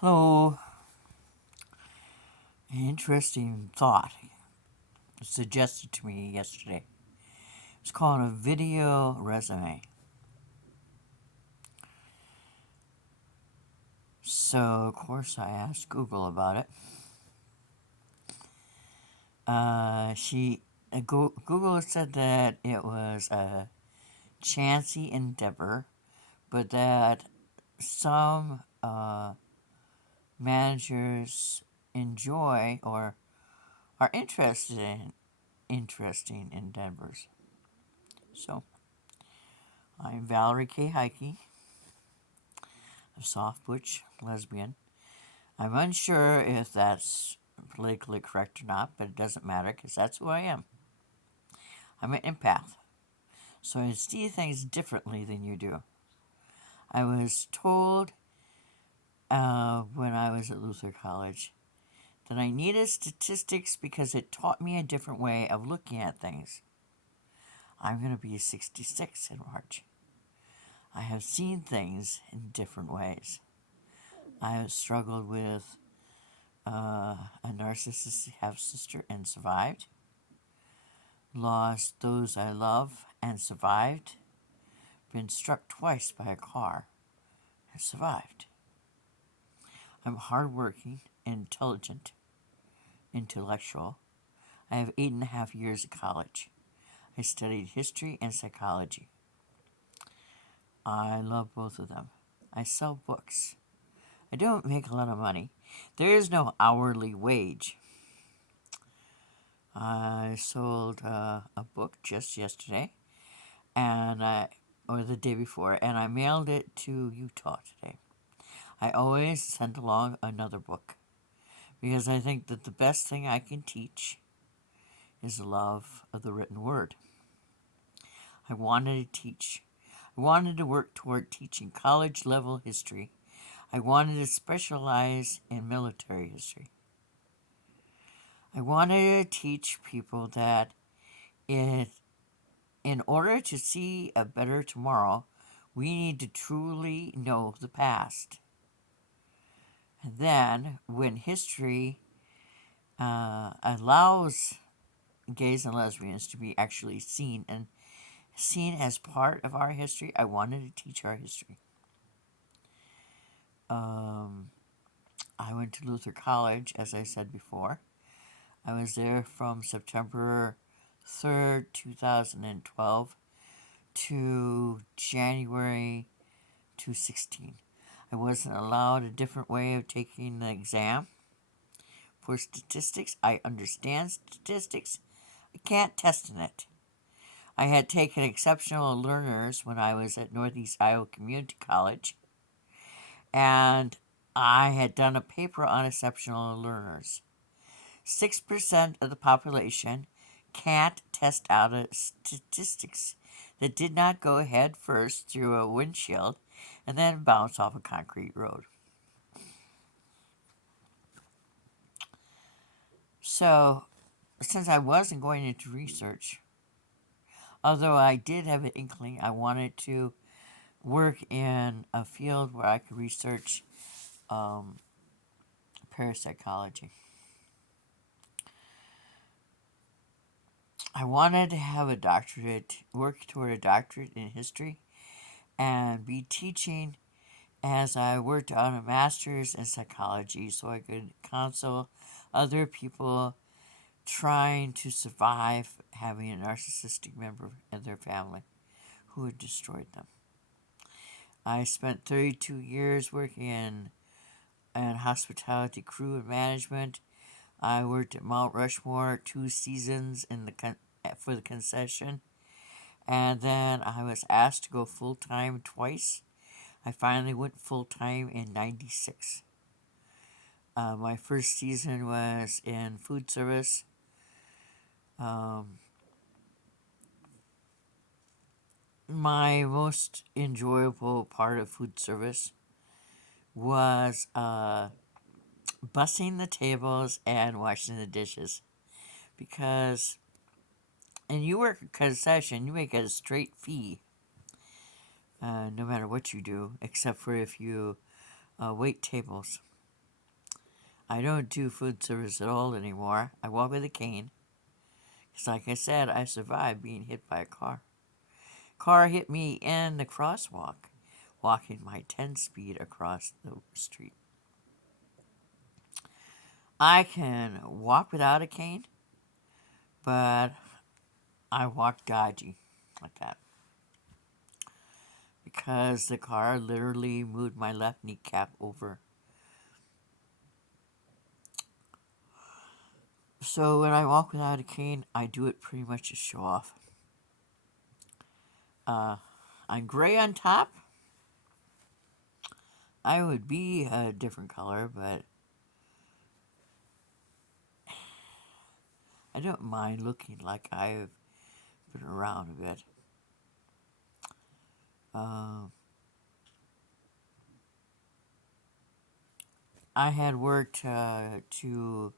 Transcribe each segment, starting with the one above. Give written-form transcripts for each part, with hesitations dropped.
Hello. An interesting thought was suggested to me yesterday. It's called a video resume. So, of course, I asked Google about it. Google said that it was a chancy endeavor, but that some managers enjoy or are interested in interesting endeavors. So, I'm Val K Heike, a soft butch lesbian. I'm unsure if that's politically correct or not, but it doesn't matter because that's who I am. I'm an empath, so I see things differently than you do. I was told when I was at Luther College that I needed statistics because it taught me a different way of looking at things. I'm going to be 66 in March. I have seen things in different ways. I have struggled with a narcissistic half sister and survived. Lost those I love and survived. Been struck twice by a car and survived. I'm hardworking, intelligent, intellectual. I have 8.5 years of college. I studied history and psychology. I love both of them. I sell books. I don't make a lot of money. There is no hourly wage. I sold a book just yesterday, or the day before, and I mailed it to Utah today. I always send along another book because I think that the best thing I can teach is the love of the written word. I wanted to teach. I wanted to work toward teaching college level history. I wanted to specialize in military history. I wanted to teach people that in order to see a better tomorrow, we need to truly know the past. And then, when history allows gays and lesbians to be actually seen as part of our history, I wanted to teach our history. I went to Luther College, as I said before. I was there from September 3rd, 2012 to January 2016. I wasn't allowed a different way of taking the exam. For statistics, I understand statistics. I can't test in it. I had taken exceptional learners when I was at Northeast Iowa Community College, and I had done a paper on exceptional learners. 6% of the population can't test out of statistics that did not go head first through a windshield and then bounce off a concrete road. So, since I wasn't going into research, although I did have an inkling I wanted to work in a field where I could research parapsychology. I wanted to have a doctorate, work toward a doctorate in history, and be teaching as I worked on a master's in psychology so I could counsel other people trying to survive having a narcissistic member of their family who had destroyed them. I spent 32 years working in hospitality crew and management. I worked at Mount Rushmore 2 seasons for the concession, and then I was asked to go full time twice. I finally went full time in '96. My first season was in food service. My most enjoyable part of food service was bussing the tables and washing the dishes. Because, and you work a concession, you make a straight fee, no matter what you do, except for if you wait tables. I don't do food service at all anymore. I walk with a cane. Because, like I said, I survived being hit by a car. Car hit me in the crosswalk, walking my 10 speed across the street. I can walk without a cane, but I walk dodgy like that because the car literally moved my left kneecap over. So when I walk without a cane, I do it pretty much to show off. I'm gray on top. I would be a different color, but I don't mind looking like I've been around a bit. I had worked to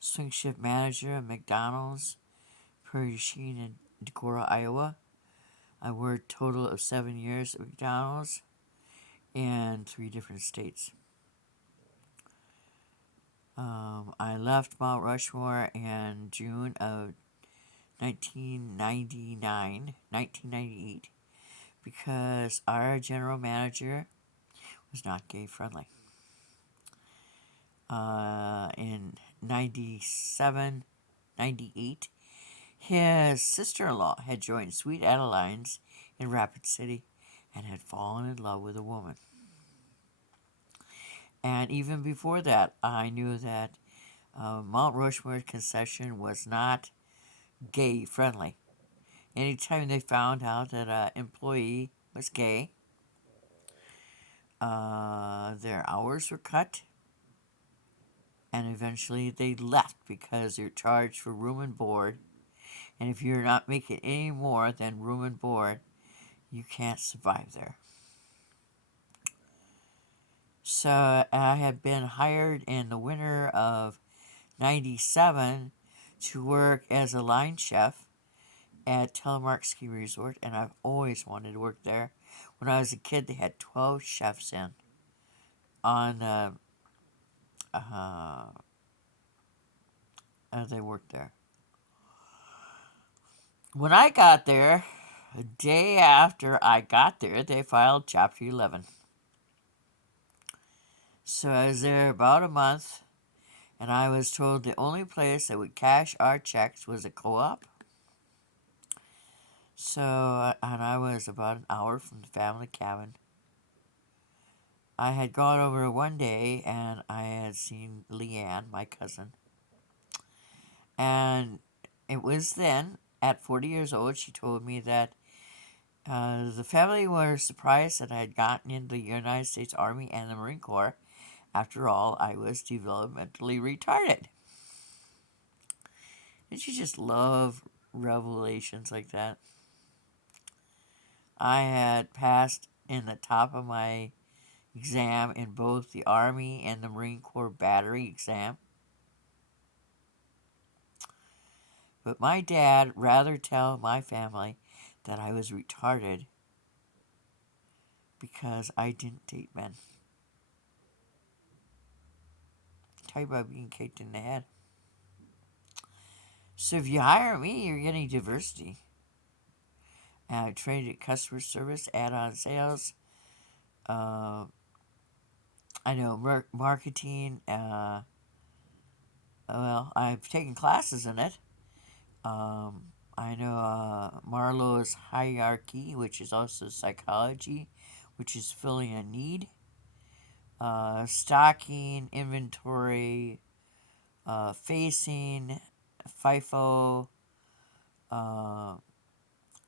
swing shift manager at McDonald's, Prairie Sheen in Decorah, Iowa. I worked a total of 7 years at McDonald's in 3 different states. I left Mount Rushmore in June of 1998, because our general manager was not gay friendly. In 97, 98, his sister-in-law had joined Sweet Adelines in Rapid City and had fallen in love with a woman. And even before that, I knew that Mount Rushmore concession was not gay friendly. Anytime they found out that an employee was gay, their hours were cut, and eventually they left because they're charged for room and board. And if you're not making any more than room and board, you can't survive there. So I had been hired in the winter of 97 to work as a line chef at Telemark Ski Resort, and I've always wanted to work there. When I was a kid, they had 12 chefs in on they worked there. When I got there, a day after I got there, they filed Chapter 11. So I was there about a month, and I was told the only place that would cash our checks was a co-op. So, and I was about an hour from the family cabin. I had gone over one day, and I had seen Leanne, my cousin. And it was then, at 40 years old, she told me that the family were surprised that I had gotten into the United States Army and the Marine Corps. After all, I was developmentally retarded. Did you just love revelations like that? I had passed in the top of my exam in both the Army and the Marine Corps battery exam. But my dad rather tell my family that I was retarded because I didn't date men. Tell you about being kicked in the head. So if you hire me, you're getting diversity. And I trained at customer service, add-on sales. I know marketing. Well, I've taken classes in it. I know Marlowe's hierarchy, which is also psychology, which is filling a need. Stocking, inventory, facing, FIFO,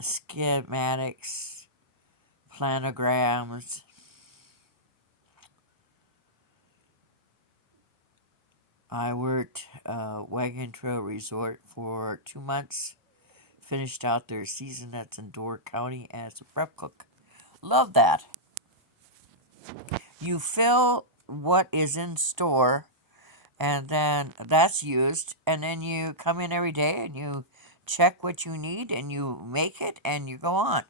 schematics, planograms. I worked Wagon Trail Resort for 2 months. Finished out their seasonettes in Door County as a prep cook. Love that. You fill what is in store, and then that's used, and then you come in every day and you check what you need and you make it and you go on.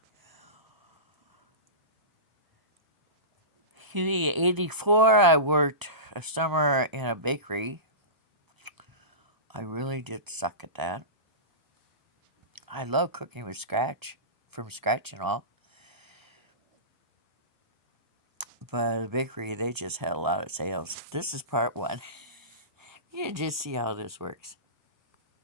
In 84, I worked a summer in a bakery. I really did suck at that. I love cooking from scratch and all. But the bakery, they just had a lot of sales. This is part one. You just see how this works.